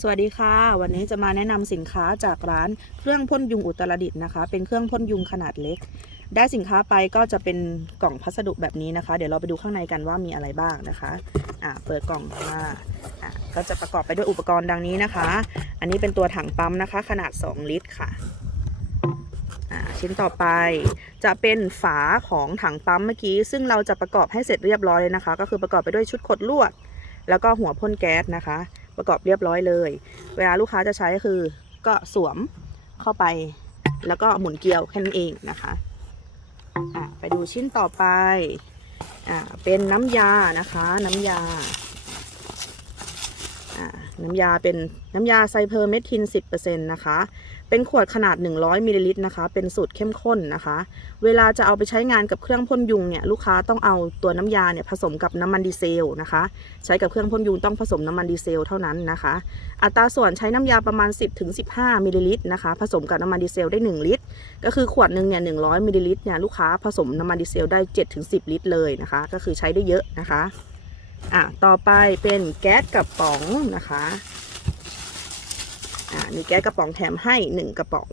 สวัสดีค่ะ วันนี้จะมาแนะนำสินค้าจากร้านเครื่องพ่นยุงอุตรดิตถ์นะคะ เป็นเครื่องพ่นยุงขนาดเล็ก ได้สินค้าไปก็จะเป็นกล่องพัสดุแบบนี้นะคะ เดี๋ยวเราไปดูข้างในกันว่ามีอะไรบ้างนะคะอ่าเปิดกล่องมาอ่าก็จะประกอบไปด้วยอุปกรณ์ดังนี้นะคะ อันนี้เป็นตัวถังปั๊มนะคะ ขนาด 2 ลิตรค่ะชิ้นต่อไปจะเป็นฝาของถังปั๊มเมื่อกี้ ซึ่งเราจะประกอบให้เสร็จเรียบร้อยเลยนะคะ ก็คือประกอบไปด้วยชุดขดลวด แล้วก็หัวพ่นแก๊สนะคะ ประกอบเรียบร้อยเลย เวลาลูกค้าจะใช้ก็คือก็สวมเข้าไป แล้วก็หมุนเกลียวแค่นั้นเองนะคะะไปดูชิ้นต่อไปอเป็นน้ำยานะคะ น้ำยา น้ำยาเป็นน้ำยาไซเพอร์เมทิน 10%นะคะ เป็นขวดขนาด 100มิลลิลิตรนะคะ เป็นสูตรเข้มข้นนะคะ เวลาจะเอาไปใช้งานกับเครื่องพ่นยุงเนี่ย ลูกค้าต้องเอาตัวน้ำยาเนี่ยผสมกับน้ำมันดีเซลนะคะ ใช้กับเครื่องพ่นยุงต้องผสมน้ำมันดีเซลเท่านั้นนะคะ อัตราส่วนใช้น้ำยาประมาณ 10-15มิลลิลิตรนะคะ ผสมกับน้ำมันดีเซลได้ 1 ลิตร ก็คือขวดหนึ่งเนี่ย100มิลลิลิตรเนี่ย ลูกค้าผสมน้ำมันดีเซลได้ 7-10 ลิตรเลยนะคะ ก็คือใช้ได้เยอะนะคะ อะต่อไปเป็นแก๊สกระป๋องนะคะอะมีแก๊สกระป๋องแถมให้1กระป๋อง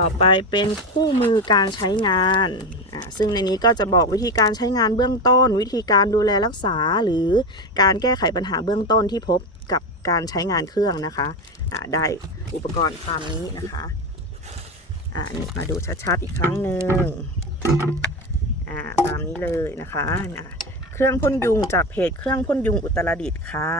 ต่อไปเป็นคู่มือการใช้งานอ่าซึ่งในนี้ก็จะบอกวิธีการใช้งานเบื้องต้น วิธีการดูแลรักษาหรือการแก้ไขปัญหาเบื้องต้นที่พบกับการใช้งานเครื่องนะคะอ่าได้อุปกรณ์ตามนี้นะคะอ่านี่มาดูชัดๆอีกครั้งหนึ่งอ่าตามนี้เลยนะคะอ่า เครื่องพ่นยุงจากเพจเครื่องพ่นยุงอุตรดิตถ์ค่ะ